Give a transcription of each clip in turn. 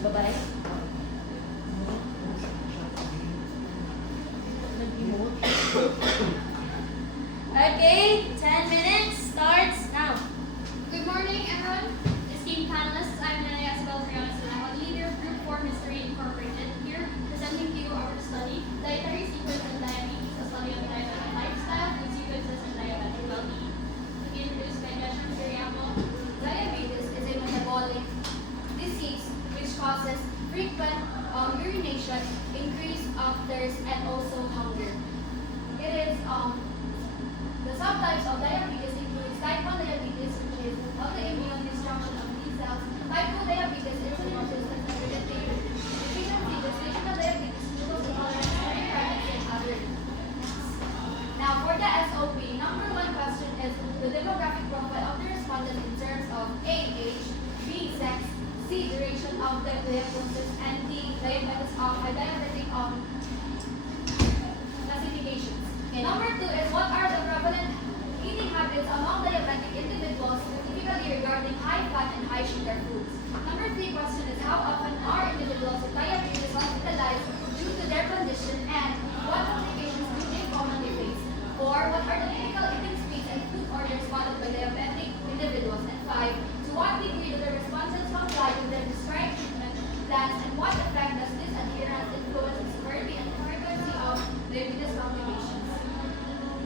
Babae? Okay, 10 minutes starts now. Good morning, everyone. Esteemed panelists, I'm Nanaya Isabel Trianes, and I'm a leader of Group 4 History Incorporated, here presenting to you our study, Dietary Sequence and Diabetes, a study of diabetic lifestyle, food sequences, and diabetic well-being. To be introduced by Dr. Miriamo, diabetes is a metabolic disease which causes frequent urination, increase of thirst, and also hunger. It is the subtypes of diabetes include type 1 diabetes, which is autoimmune destruction of these cells, type 2 diabetes, insulin resistance, and hereditary deficiency, gestational diabetes, glucose intolerance, chronic pregnancy, and others. Now, for the SOP, number one question is the demographic profile of the respondent in terms of A, age, B, sex, C, duration of the diagnosis, and D, diabetic classifications. Okay. Number two is what are the prevalent eating habits among diabetic individuals, specifically regarding high fat and high sugar foods. Number three question is how often are individuals with diabetes hospitalized due to their condition, and what complications do they commonly face? Four, what are the typical eating speeds and food orders followed by diabetic individuals? And five, to what degree do the respondents comply with their prescribed treatment plans, and what effect does this adherence influence the severity and frequency of diabetes complications?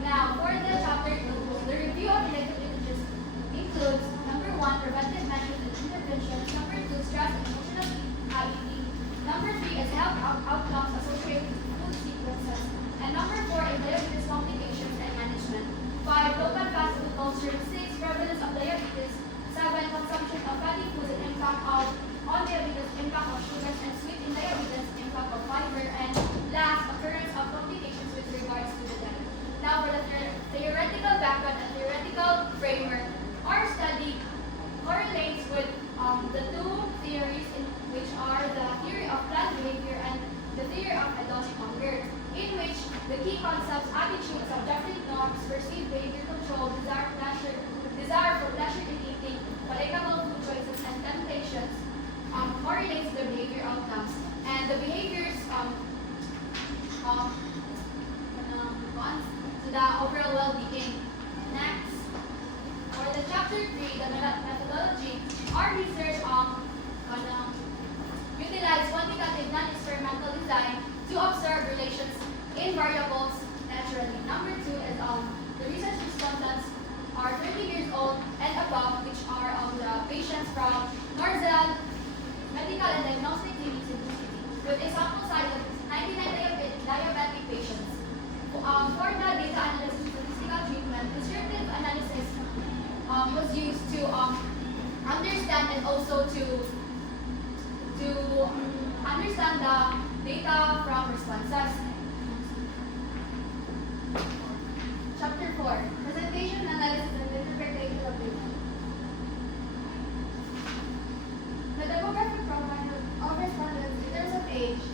Now, for the chapter 2, the review of related literatures includes number 1, preventive measures and interventions, number 2, stress and emotional eating, number 3 is health outcomes associated with food sequences, and number 4 is diabetes complications and management, 5, low and fast food culture, 6, prevalence of diabetes, 7, consumption of fatty foods and impact on diabetes, impact of sugars and sweet in diabetes, impact of fiber, and last, occurrence of complications with regards to the diet. Now, for the theoretical background and theoretical framework, our study correlates with the two theories, which are the theory of planned behavior and the theory of hedonic hunger, in which the key concepts, attitude, subjective norms, perceived behavior control, desire for pleasure in eating, palatable food choices, and temptations correlates the behavior outcomes. And the behaviors to the overall well-being. Next, for the chapter 3, the methodology, our research utilize quantitative non-experimental design to observe relations in variables naturally. Number 2 is the research respondents are 30 years old and above, which are the patients from Norzel Medical and Diagnostic Clinics in the city, with a sample size of 99 diabetic patients. For the data analysis statistical treatment, descriptive analysis was used to understand and also to understand the data from responses. Chapter 4, presentation, analysis, and interpretation of data. The demographic profile of respondents in terms of age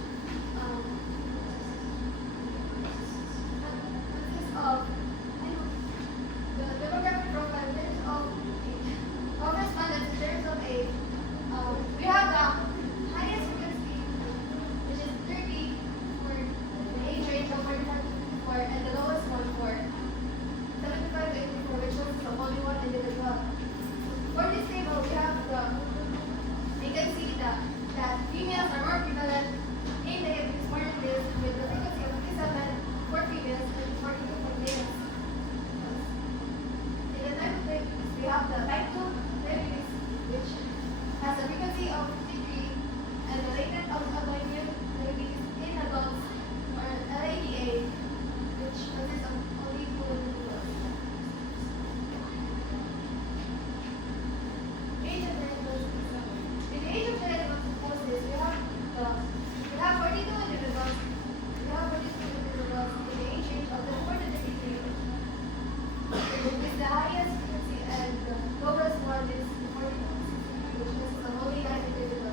of the demographic profile in terms of respondents in terms of age. We have the highest frequency, which is 30 for the age range of 45 to 54, and the lowest one for 75 to 84, which was the only one individual. For this table, we can see that females are more prevalent in diabetes more than males, with the frequency of 57 for females and 42 for males. In the type of diabetes, we have the type 2 diabetes, which has a frequency of 53, and the latent autoimmune diabetes in adults, or LADA, which consists of only 2 individuals. Age of diagnosis. In the age of diagnosis, we have 42 individuals. We have 42 individuals in the age range of 24 to 33. With the highest frequency, and the lowest one is 42, which is only 9 individuals.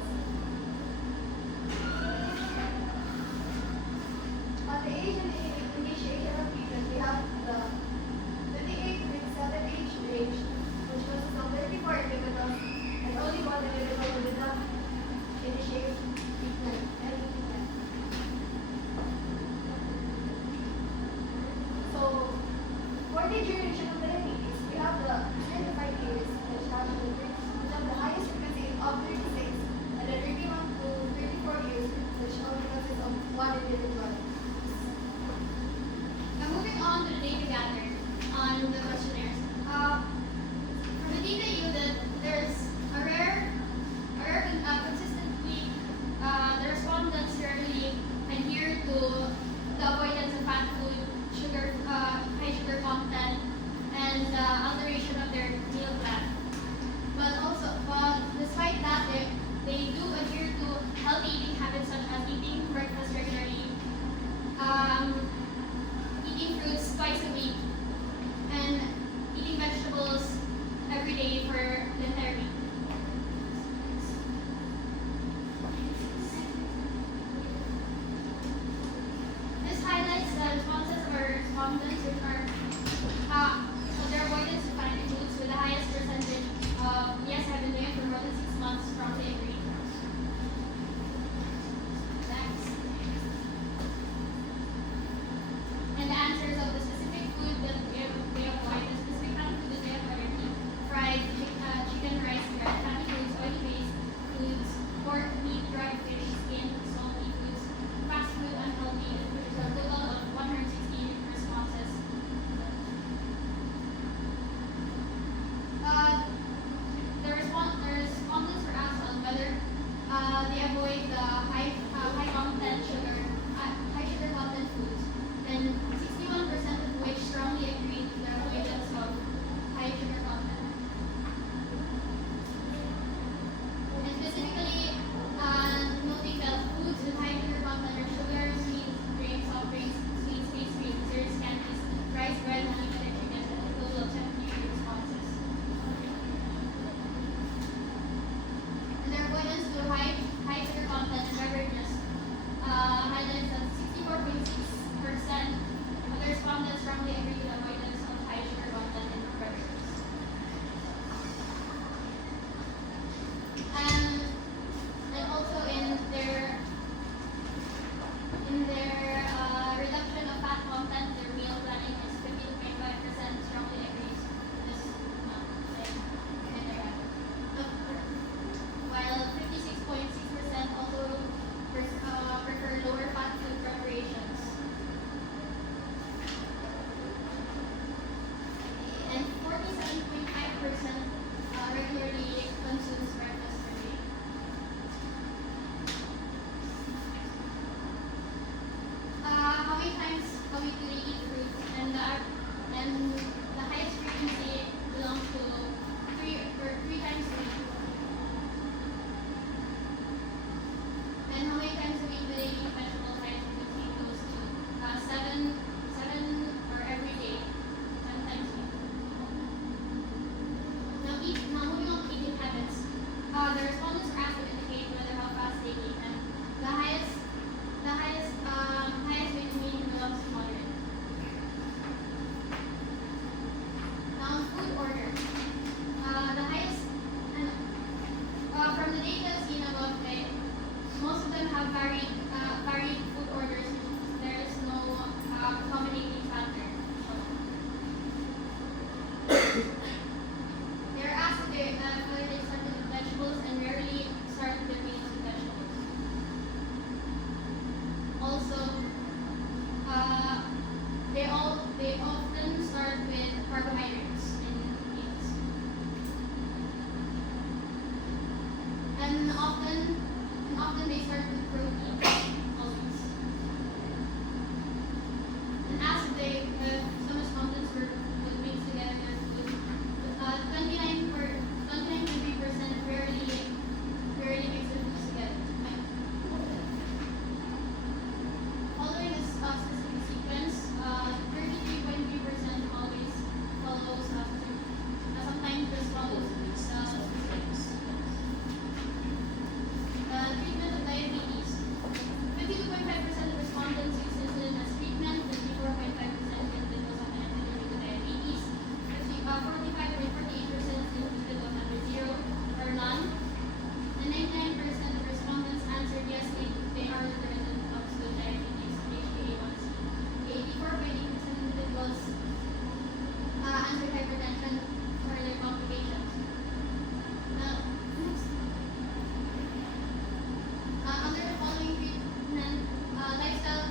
and often they start with protein always. And as some respondents were mixed together their food, 29.3% rarely mix their foods together. Following this specific sequence, 33.3% always follows after. Sometimes this follows treatment of diabetes. 52.5% of respondents use insulin as treatment, 54.5% of individuals have an due to diabetes, 45.48% individuals under zero or none, and 99% of respondents answered yes, they are determined when it comes to diabetes and HbA1c. 84.8% individuals answered hypertension or their complications. Now, next. Under the following treatment, lifestyle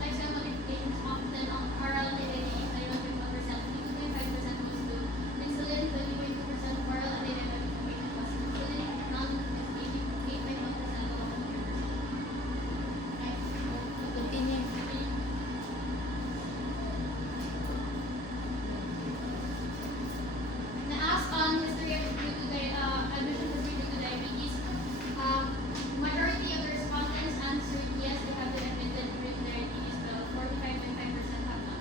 modifications often oral anti-diabetes 31.1%, 52.5% goes to insulin, 20.2% oral anti-diabetic medication was insulin, none is 88.1% of 100%. Next, we'll continue. Na-ask on history of admission history due to diabetes. Majority of the respondents answered yes, they have been admitted due to diabetes, but 45.5% have not.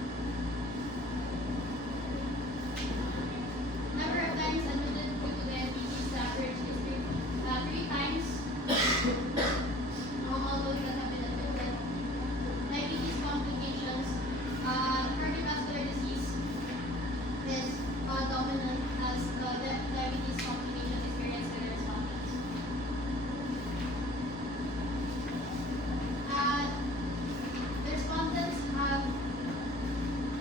Number of times admitted due to diabetes, the average is 3 times. All those that have been admitted. Diabetes complications. Cardiovascular disease is dominant as the diabetes complications experienced by the respondents. The respondents have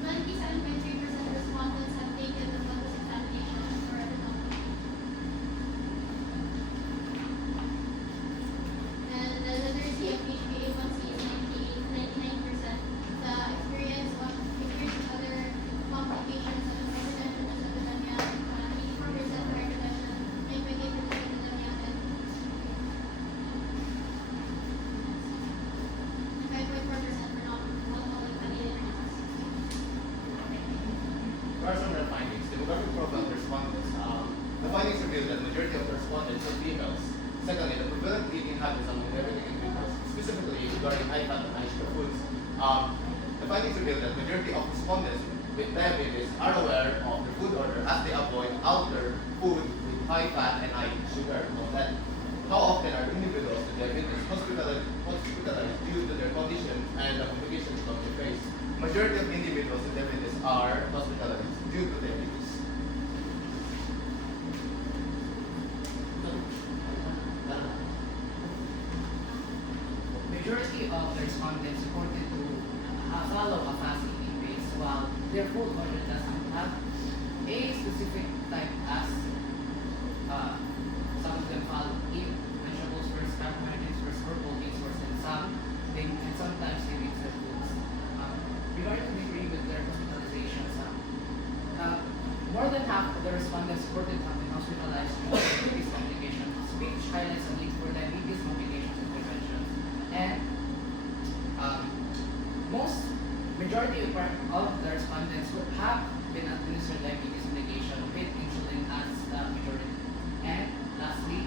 27.3% of respondents have taken the focus examination for endocrinology. And the literacy of HbA1c is 99%. The experience of other complications such as hypertension, dyslipidemia, 84% for hypertension, and 28% dyslipidemia, and 5.4% for non-alcoholic fatty liver disease. Based on their findings, demographic profile of the respondents, the findings reveal that the majority of the respondents are females. Secondly, the prevalent eating habits among diabetic individuals, specifically regarding high fat and high sugar foods, the findings reveal that the majority of respondents with diabetes are aware of the food order as they avoid outer food with high fat and high sugar content. How often are individuals with diabetes hospitalized due to their condition and the complications of the face? Majority of individuals with diabetes are hospitalized due to diabetes. Majority of the respondents reported to follow a fast eating pace, while their food order doesn't have a specific type as some of them follow eat vegetables first, carbohydrates first, or proteins first, and sometimes they mix their foods. Regarding the degree with their hospitalizations, more than half of the respondents reported having hospitalized due to diabetes complications, which highlights the need for diabetes complications intervention. And majority of the respondents would have been administered diabetes medication with insulin as the majority. And lastly,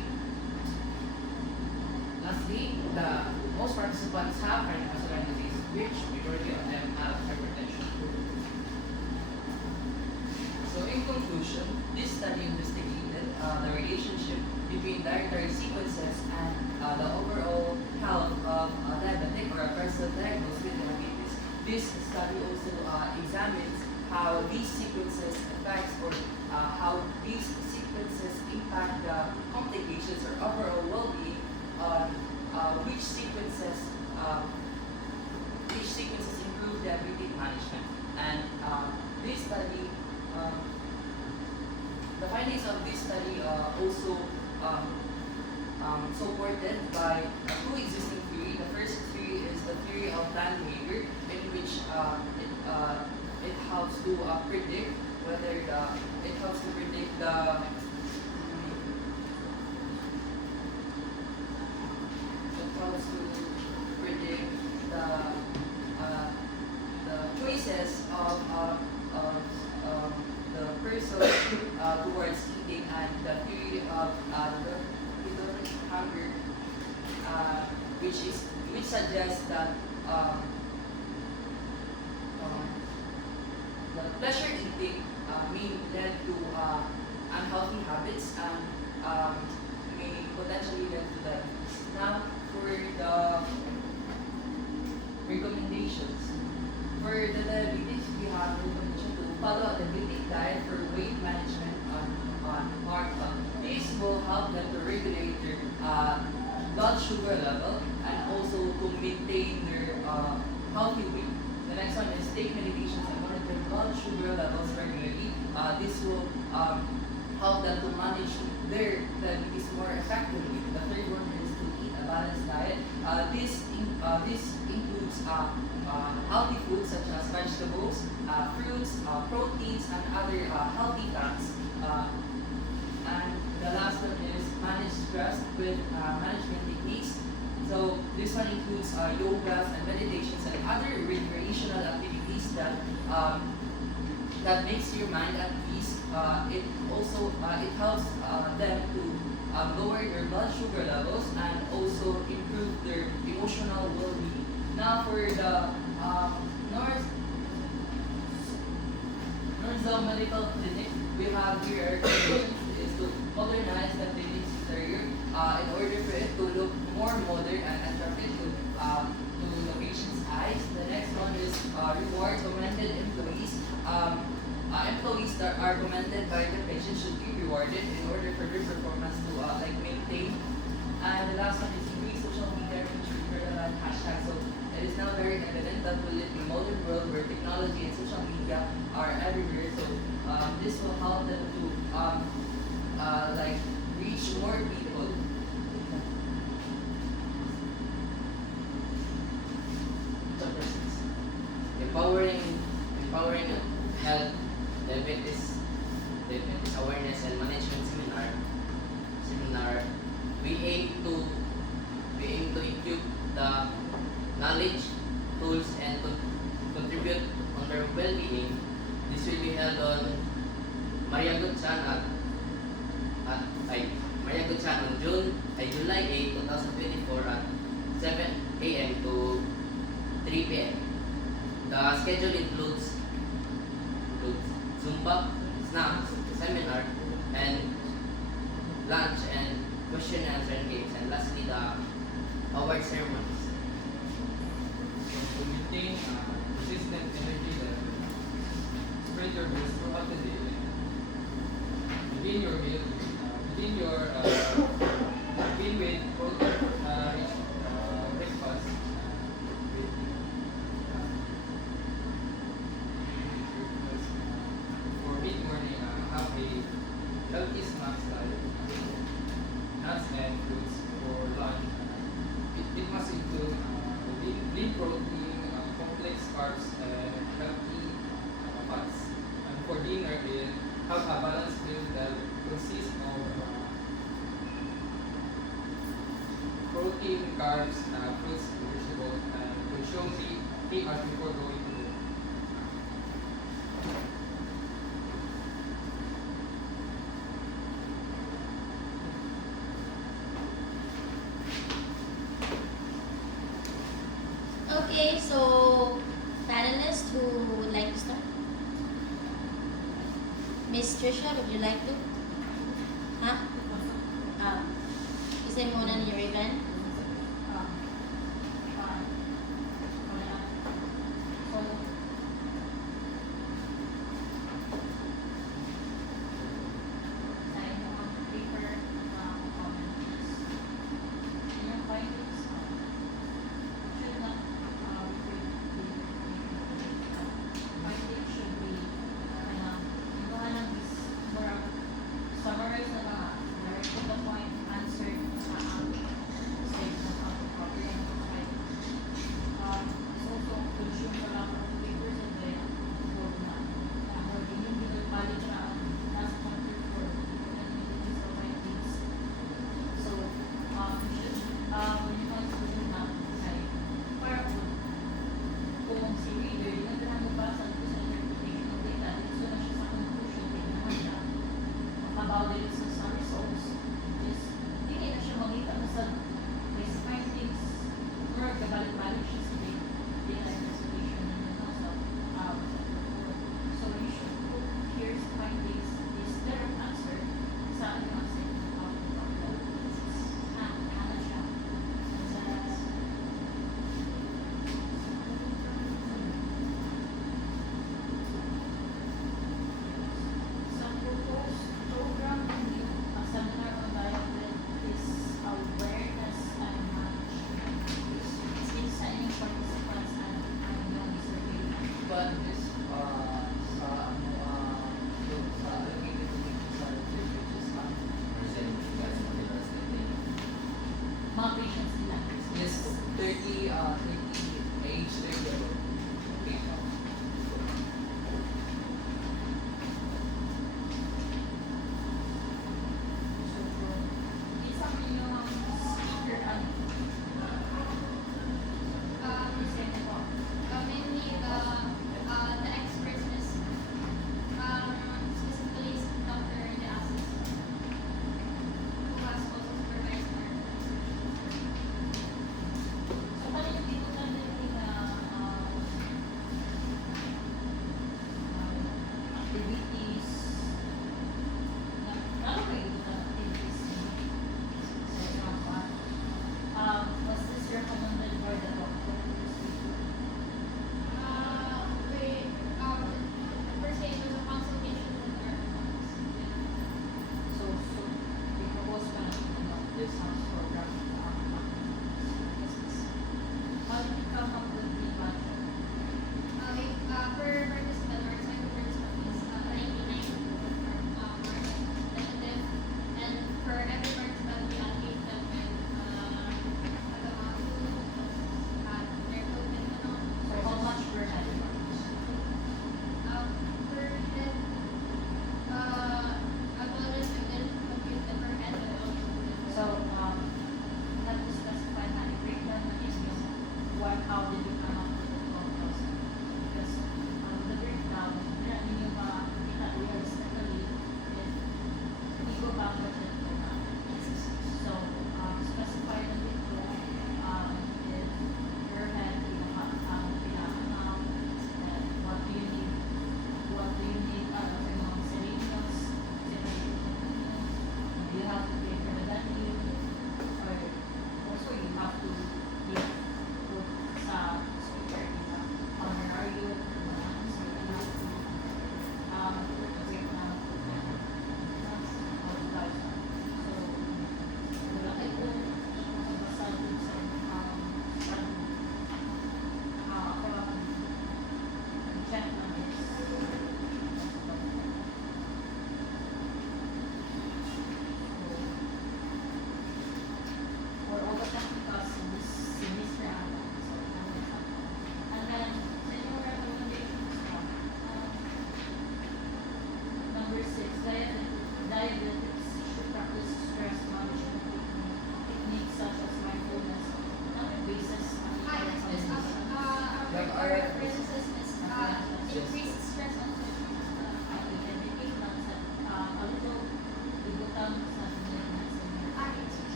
the most participants have cardiovascular disease, which majority of them have hypertension. So in conclusion, this study investigated the relationship between dietary sequences and the overall health of a diabetic or a person diagnosed with diabetes. This study also examines how these sequences affects or how these sequences impact the complications or overall well-being on which sequences improve diabetic management. And this study, the findings of this study also supported by two existing theory. The first theory is the theory of planned behavior, in which it helps to predict whether which suggests that the pleasure intake may lead to unhealthy habits and may potentially lead to diabetes. Now, for the recommendations. For the diabetes, we have recommendation to follow a diabetic diet for weight management on Martha. This will help them to regulate their blood sugar level and also to maintain their healthy weight. The next one is take medications and monitor blood sugar levels regularly. This will help them to manage their diabetes more effectively. The third one is to eat a balanced diet. This includes healthy foods such as vegetables, fruits, proteins, and other healthy fats. And the last one is manage stress with management techniques. So this one includes yogas and meditations and other recreational activities that makes your mind at peace. It also it helps them to lower their blood sugar levels and also improve their emotional well-being. Now for the Northzone Medical Clinic, we have here is to modernize the clinic's interior in order for it to look more modern and attractive to the patient's eyes. The next one is reward commended employees. Employees that are commended by the patient should be rewarded in order for their performance to maintain. And the last one is increase social media reach with relevant hashtags. So it is now very evident that we live in a modern world where technology and social media are everywhere. So this will help them to reach more people. Chapter 6. Empowering health, diabetes awareness and management seminar. We aim to equip the knowledge, tools, and contribute on their well-being. This will be held on Maria Gutsan on July 8, 2024 at 7 a.m. to 3 p.m. The schedule includes Zumba, snacks, seminar, and lunch and question and answer games, and lastly the award ceremonies. To maintain consistent energy level, spread your meals throughout the day. Begin with protein-rich breakfast with for mid-morning, have a healthy snacks like nuts and fruits. For lunch, it must include lean protein, complex carbs, and healthy fats. And for dinner, have a balanced meal that consists of protein, carbs, fruits, vegetables, and consume 3 hours before going to bed. Okay, so panelists who would like to start? Miss Trisha, would you like to? Huh? Isa muna ni your event? mga patients nila? Yes, 30 age, 30 above. Okay. Isa mo yung speaker ano? Present po. Mainly the experts is specifically is Dr. De Asis, who has also supervised our research. So kanina dito na din na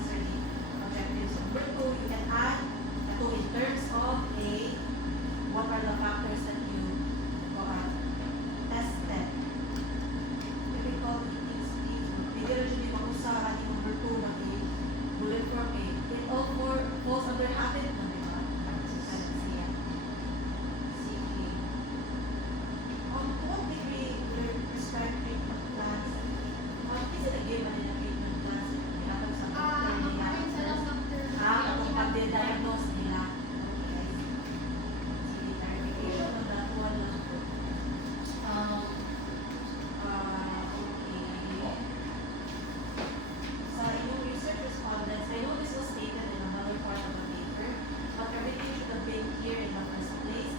answer the objectives. Number 2, you can add to in terms of A, what are the factors that you tested. Typical eating speed. Pwede rin siya mag-usa at yung number 2 na A, bullet for A. It all falls under habit na, di ba? Siya. CK. To what degree will prescribed treatment plans is it a given in a treatment plans? Atong sa doctor nila? Kung pag-diagnose nila. Okay. Sige, clarification on that one lang po. Okay. Sa inyong research respondents, I know this was stated in another part of the paper, but everything should have been here in the first place.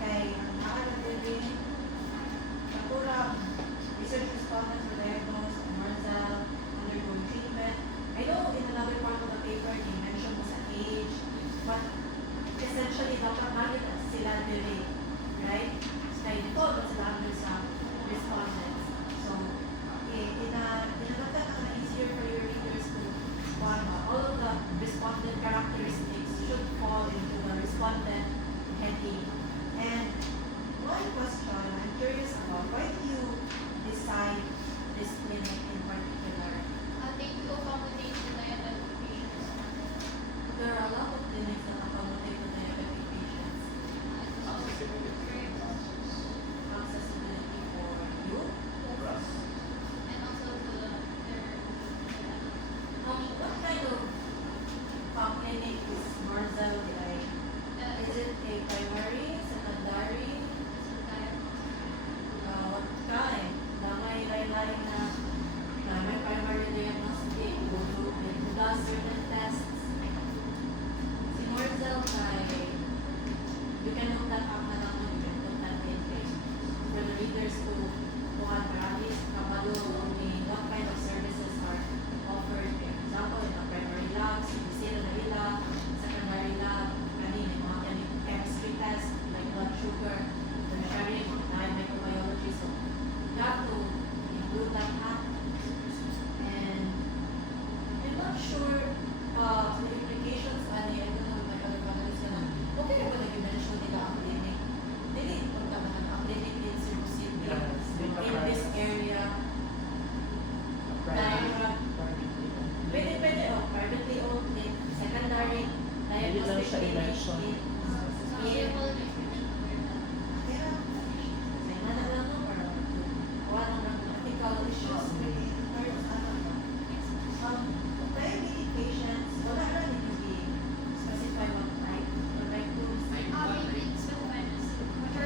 Kay ang nakalagay Natura, research respondents were diagnosed with Marzel, undergoing treatment. I know in another part of the paper, they mentioned was an age, but essentially, dapat nakita sila dili, right? So, kaya default sila under sa respondents. So, in a easier for your readers to all of the respondent characteristics should fall into the respondent heading. And one question I'm curious about, why do you decide this clinic in particular? There are a lot of clinics that accommodate the diabetic patients. Accessibility for you? What kind of clinic is Marzel like? Is it a primary, secondary? What kind? May lain-lain na may primary diagnostic, who does certain tests. Si Marzel you can look that up na lang, you can put that in place for the readers to paralis, kabalo, what kind of services are offered. For example, in the primary labs, you see na nila, secondary lab, mga chemistry test, like blood sugar, tertiary, microbiology. So, you have to include that app. And I'm not sure the implications I don't know my other brothers na okay na ba nag-mention nila ang clinic? Dili, kung tama ang clinic in Cebu City, in this area. Pwede, privately owned, secondary, diagnostic clinic in diabetic patients, wala na nito specify what type, what type groups.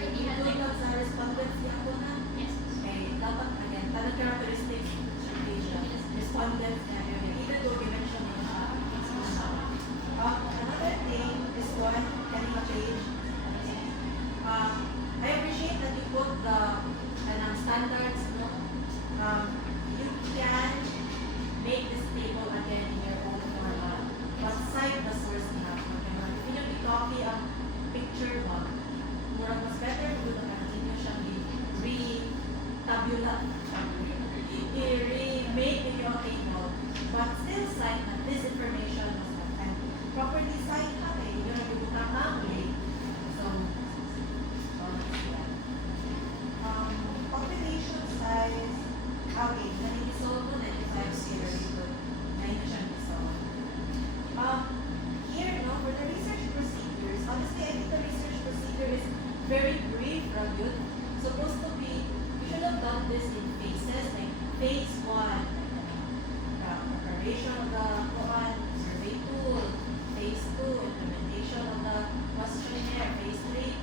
Include sa respondents niya po na. Okay, dapat again, tanong characteristics ng patient, respondents niya, even though we mentioned in another thing is one, kanina page. I appreciate that you put the standards, no? You can make this table again in your own format, but cite the source niya. If you don't copy ang picture mo, murag mas better to do the continue siyang re-tabula, remake in your table, but still cite that this information was not and properly cite ha, yun ang ibutang na way. So, population size, okay, nanisolve mo 95 very good. Ngayon na siyang resolve. Here, no, for the research procedures, honestly, I think the research procedure is very brief, Ragyut. Supposed to be, we should have done this in phases, like phase 1, preparation of the survey tool, phase 2, implementation of the questionnaire, phase 3,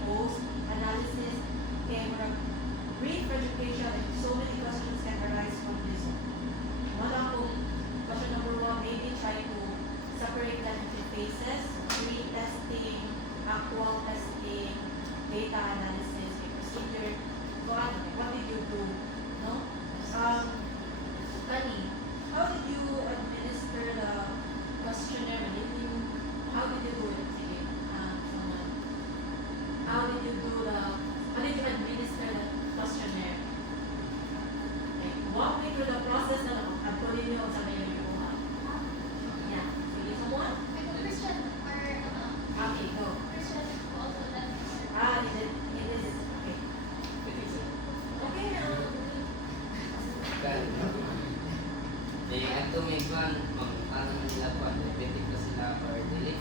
ato may kwan, ano man sila kwan, diabetic pa sila or dili.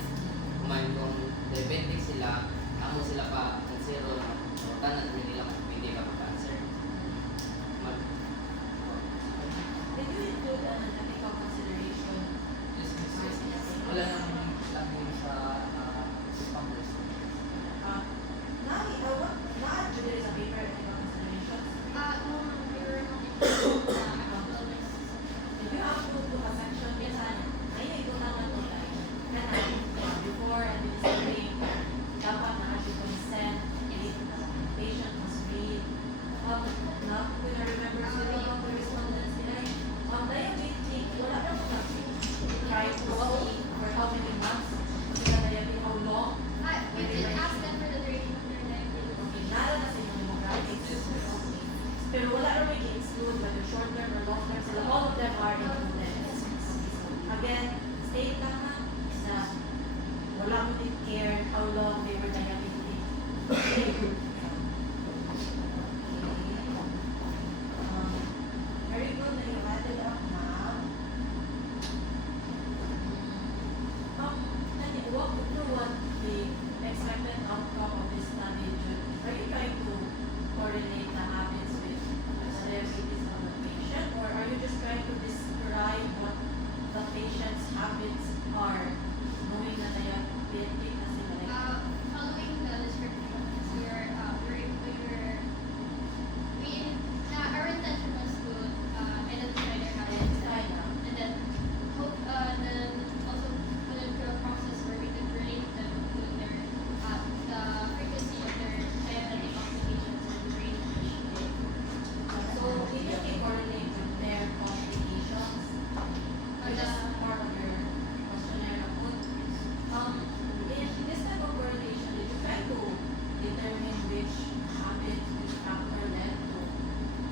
Kumain kung diabetic sila, amo sila pa ang zero, so tanan rin nila kung hindi ka cancer. Did you include an ethical consideration? Yes, yes. Wala nang laging sa Congress. Not there is a paper ethical considerations. No, we were not If you have to a section, yes, ay ito naman to tayo. Before administering, dapat na you consent, patient must read. Not when I remember swimming of the respondents, diabetes, wala na mga try to see for how many months, kasi na diabetes, how long. We did ask them for the duration of their diabetes. Okay, nada na sa inyong demographics. Okay. Pero wala rin may exclude whether short term or long term sila. All of them are included. Okay, so again, state lang na wala mo din care how long they were diabetic. Okay. Very good na you added up now. Walk through what the expected outcome of this study should be. Are you trying to correlate the habits with the diabetes of the patient, or are you just trying to describe what the patient's habits are, knowing that diabetic na sila? Following the description, our intention was to identify their habits and then also put it through a process where we could relate them to their the frequency of their diabetic complications and the rate at which they. So, did you can correlate with their complications? Or just part of your questionnaire na po? In this type of correlation, did you try to determine which habit, which factor led to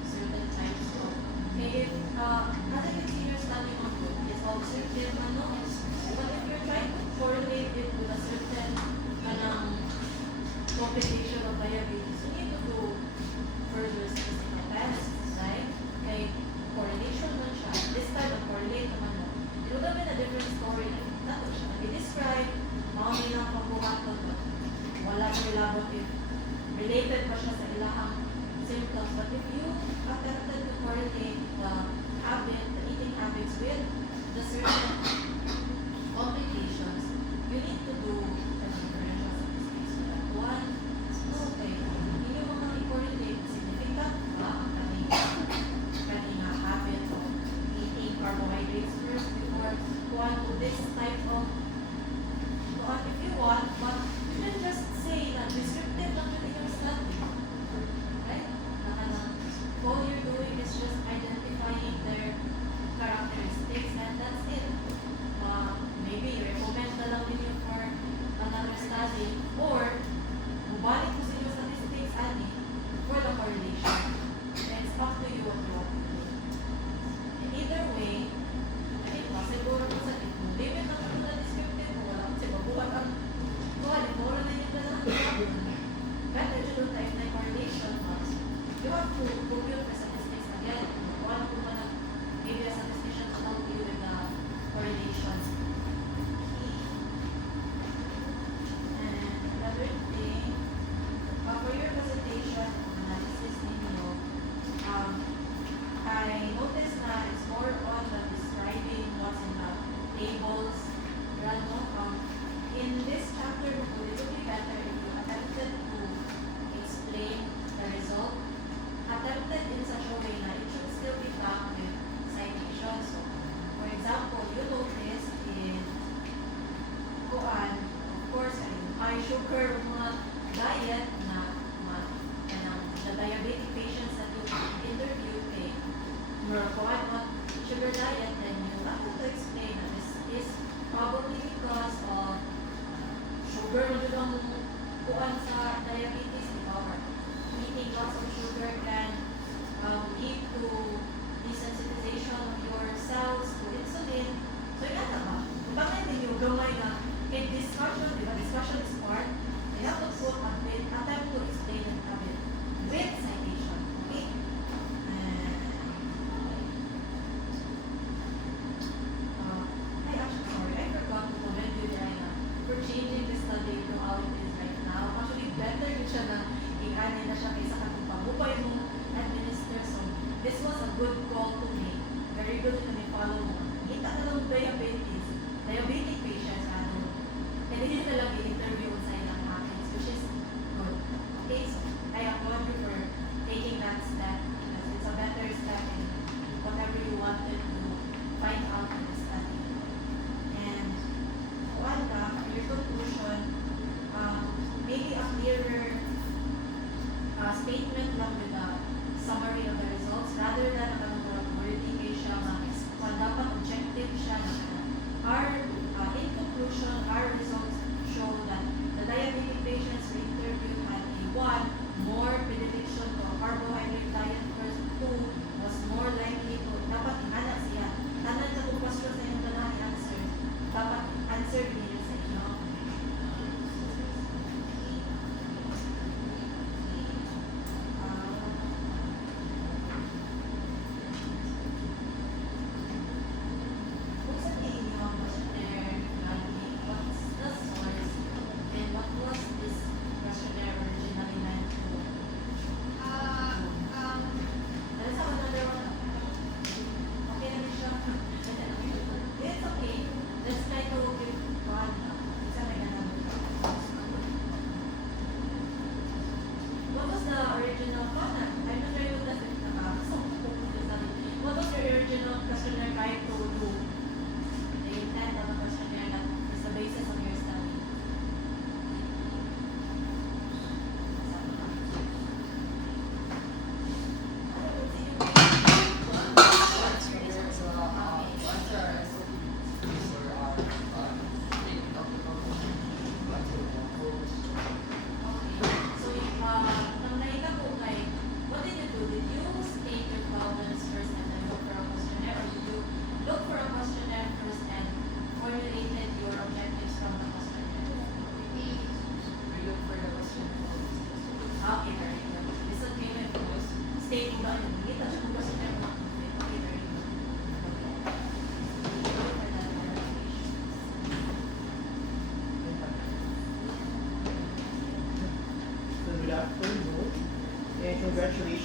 certain types of, if, as you can see your study on food, it's all certain manuals. But if you're trying to correlate it with a certain complication of diabetes, you need to do further statistical tests, right? Okay, correlation man siya. This time, ang correlate naman mo. It would have been a different story. Nato siya. I-describe, mga nilang pagbuhaton mo. Wala ko ilabot if related pa siya sa ilahang symptoms. But if you attempted to correlate the habit, the eating habits with the certain complications, you need to do a differential statistics for that one. Okay, hindi mo mga i-correlate significant ba ang kaning habit of eating carbohydrates first before going to this type of if you want, but you can just say na descriptive lang yun in your study. Right? All you're doing is just identifying their characteristics and that's it. Maybe you recommend na lang din yun for another study or mubalik mo sa inyong statistics study for the correlation. And it's up to you what you want to do. In either way, I think possible rin sa limit na ito na descriptive mo, wala kasi babuhat ang more na yun na lang. Better to do type na correlation, but you have to compute the statistics again. Wala ko man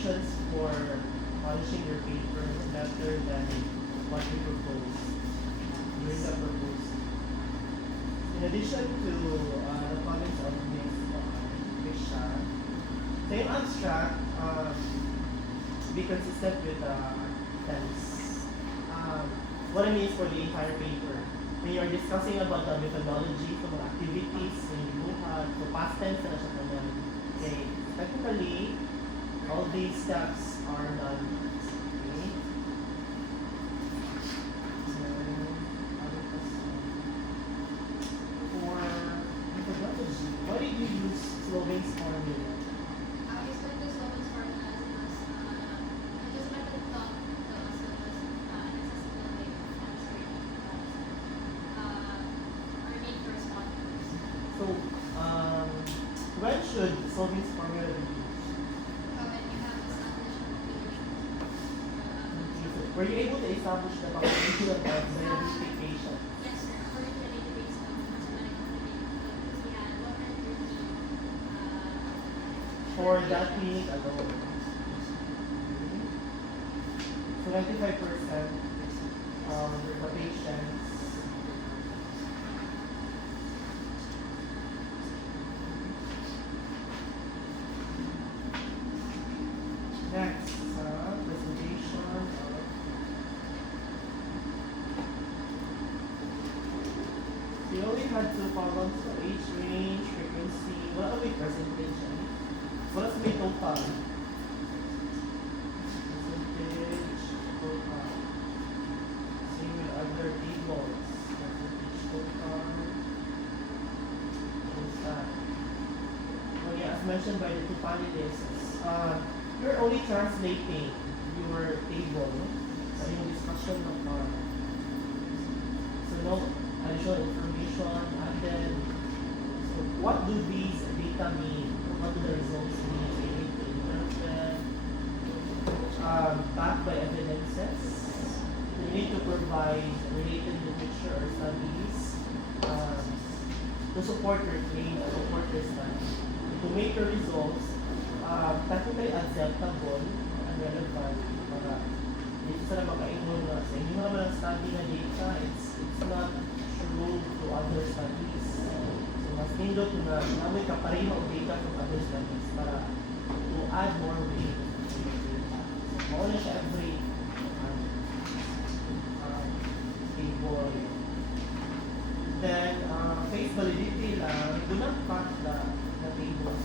options for polishing your paper better than what you propose during the proposal. In addition to the comments of Ms. Krisha, same abstract, be consistent with the tense. What I mean is for the entire paper. When you are discussing about the methodology for mga activities, when you buhat, so past tense na siya naman. Okay, technically, all these steps are done. Okay? So, other question. For methodology, why did you use Sloven's formula? I spent this woman's formula as I just met the thought that was accessible way of answering our need for responders. So, when should Sloven's formula be used? When you have established Were you able to establish the population of the identification? yes, sir. According to the database of mathematical because we had 113 For that clinic alone? So 95% of the patients next, presentation of we only had two columns, so age range, frequency, wala may presentation. What's my total? Percentage, total. Same with other tables. Percentage, total. What's that? Oh yeah, as mentioned by the two panelists, you're only translating your table sa yung discussion ng so no additional information added. So what do these data mean? What do the results mean? They need to interpret, backed by evidences. You need to provide related literature or studies to support your claim, to support your study. To make your results technically acceptable and relevant para dito sa makaingon na sa inyo naman ang study na data, it's not true to other studies. So mas nindot na namin kapareho ang data from other studies para to add more weight to your data. So mauna siya every table. Then face validity lang, do not cut the tables.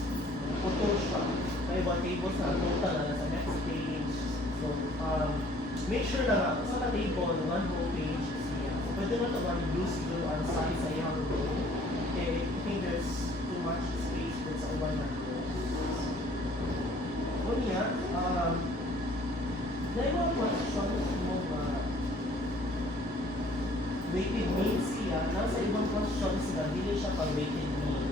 Photo siya. May iba tables na total na sa next page. So make sure na sa table, one whole page is here. So pwede mo ito reduce yung size sa iyong row. Okay, I think there's too much space for sa one na row. O niya, dahil mga questions mo weighted mean siya, nasa ibang questions sila, hindi siya pang weighted mean.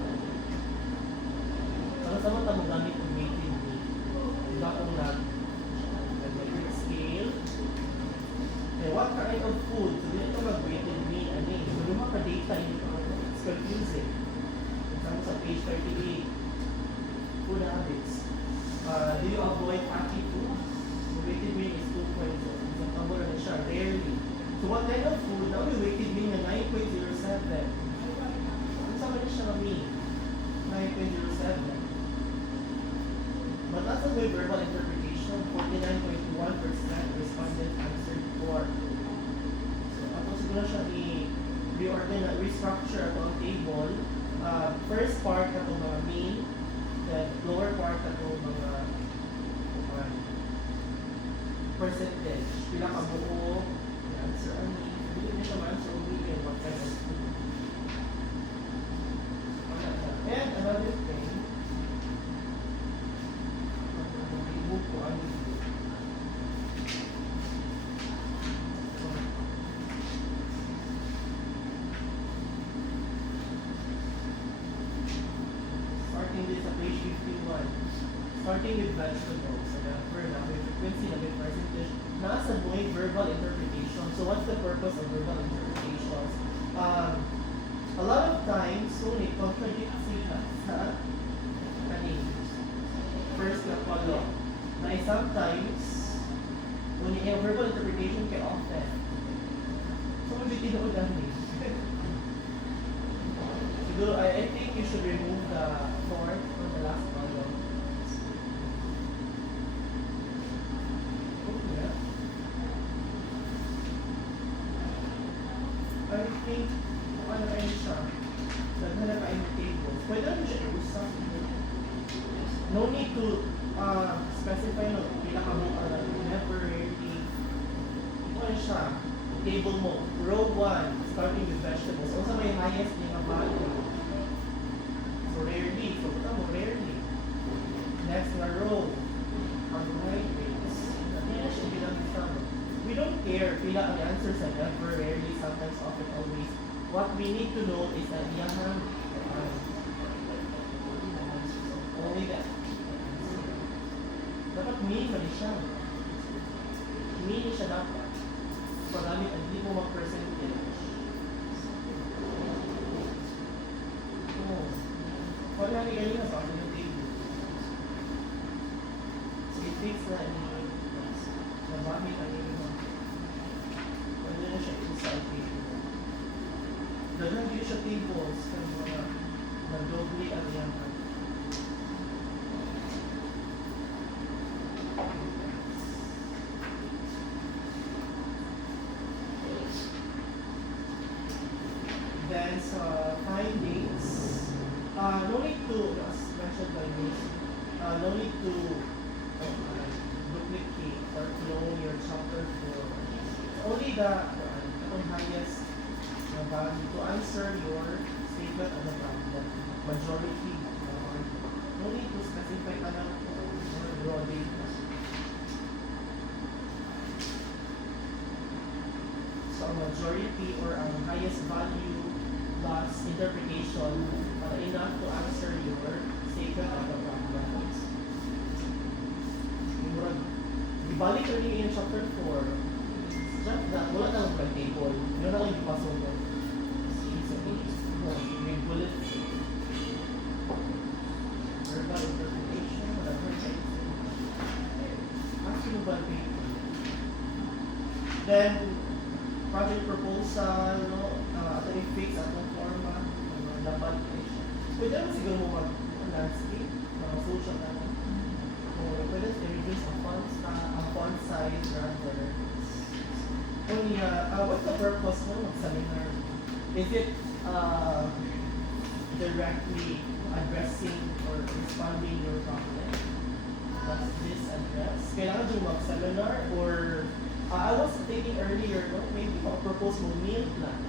Para sa mga mo gamit yung weighted mean. Diba kung nag-weighted scale. Okay, what kind of food? So, dito mag-weighted mean, ano eh. So, yung mga data, it's confusing. Example sa page 38. Food habits. Do you avoid fatty food? The weighted mean is 2.0. So, cover na siya, rarely. So, what kind of food? Now, yung weighted mean na 9.07. Ano sa mga siya kami? 9.07. But as of my verbal interpretation, 49.1% respondents answered 4. So, ako siguro siya i-reorganize, restructure atong table. First part na itong mga mean, then lower part na itong mga percentage. Pila ka buo, answer ang mean. Hindi na siya ma-answer ang mean and what kind of food. And another thing, buko ang starting this at page 51. Starting with vegetables. So number, frequency, percentage. Nasa buhay verbal interpretation. So what's the purpose of verbal interpretations? A lot of times, it contradicts sa kanin. First na column. na sometimes, kung yung verbal interpretation kay often, so hindi tinuod lang eh. Siguro, I think you should remove the fourth from the last column. Oh, yeah. I think, ano kayo siya? Daghan na kayo ng tables. Pwede naman siya i-usap. No need to specify no pila ka mo never rarely. Ano siya? Table mo. Row 1, starting with vegetables. Kung sa may highest niya nga value. So rarely. So punta mo rarely. Next na row. Carbohydrates. Hindi na siya bilang isang. We don't care pila ang answer sa never, rarely, sometimes, often, always. What we need to know is that yahan only that. Dapat minimal siya. Mini siya dapat. Pagamit ang hindi mo mag-percentage. Oh. Wala ni ganyan sa akin yung table. So i-fix na ni nabamit ang iyo. Pwede na siya ito sa table. Dahil hindi siya tables kaya mga nag-doble ang yaman. Then sa findings, no need to, as mentioned by me, no need to duplicate or clone your chapter for only the highest value to answer your statement on the majority. No need to specify draw data. So majority or ang highest value plus interpretation para enough to answer your statement on the problem. Ibalik ko rin yung chapter 4. Just that, wala na lang table. Yun na lang yung pasok ko. May bullet. Verbal interpretation, whatever it is. Actually, ba paper? Then, project proposal, no? Ato yung fix, atong forma, dapat pwede naman siguro mo mag-landscape, mga social na pwede i-reduce ang font size rather. Only, what's the purpose ng seminar? Is it directly addressing or responding your problem? Does this address? Kailangan yung mag-seminar or I was thinking earlier, no? Maybe mag-propose mo meal plan.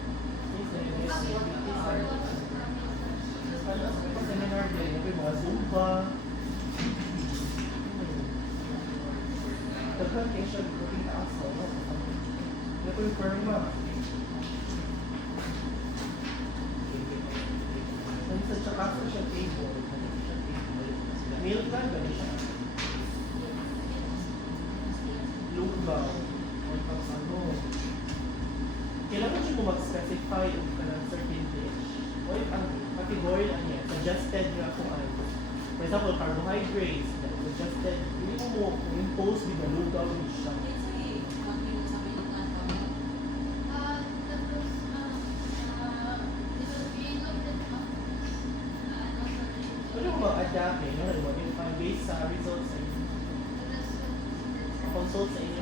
Seminar din, yung mga Zumba. Daghan kayo siya looking at us, no? Ito yung perma. Sa tsaka sa siya table. Meal plan ba siya? Lugaw. O tapos ano. Kailangan siya mo mag-specify yung kanang certain dish. O yung category lang niya. Suggested nga kung ano. For example, carbohydrates. Suggested. Hindi mo impose di ba lugaw yung siya. Ano mo mag-adapt eh? Ano mo? Based sa results sa inyo. Consult sa inyo.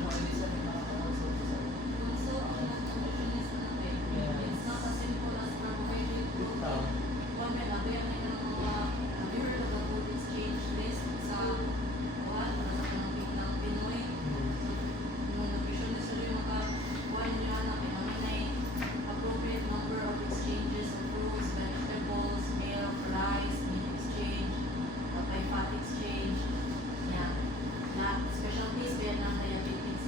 Specialties kaya na diabetes.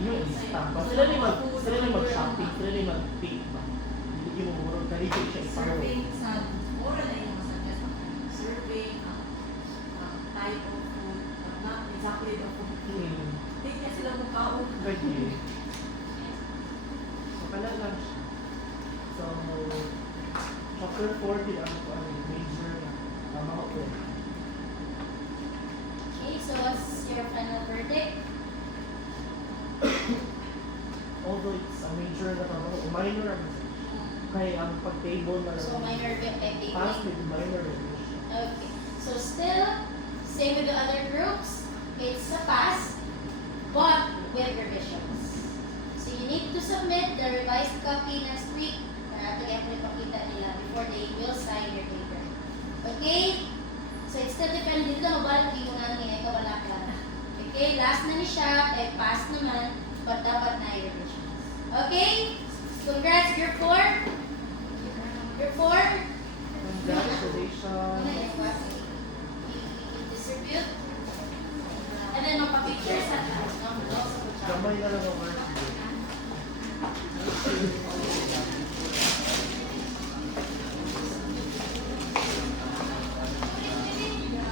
yung istampa. Sila na mag-shopping, sila na mag-pick ba. Hindi mo muro, kalipin siya iparang. Serving sa mura na yung masakit. Serving, type of food, not exactly the food. Hindi niya sila mukhaon. Pwede. So, pala lang siya. So, chapter 40 ang major na mga po. Okay, so what's your final verdict? Although it's a major na trabaho, minor ang kaya ang pag-table na So minor pass paper. with minor revision. Okay. So still, same with the other groups. It's a pass, but with revisions. So you need to submit the revised copy next week para tagay mo ipakita nila before they will sign your paper. Okay? So it still depends dito na mabalik yung nga niya wala ka. Okay? Last na ni siya, eh pass naman, but dapat na yung revisions. Okay? Congrats, year 4. Year 4. Congratulations. Distribute. And then magpa-picture sa taas. Gamay na lang ang verse.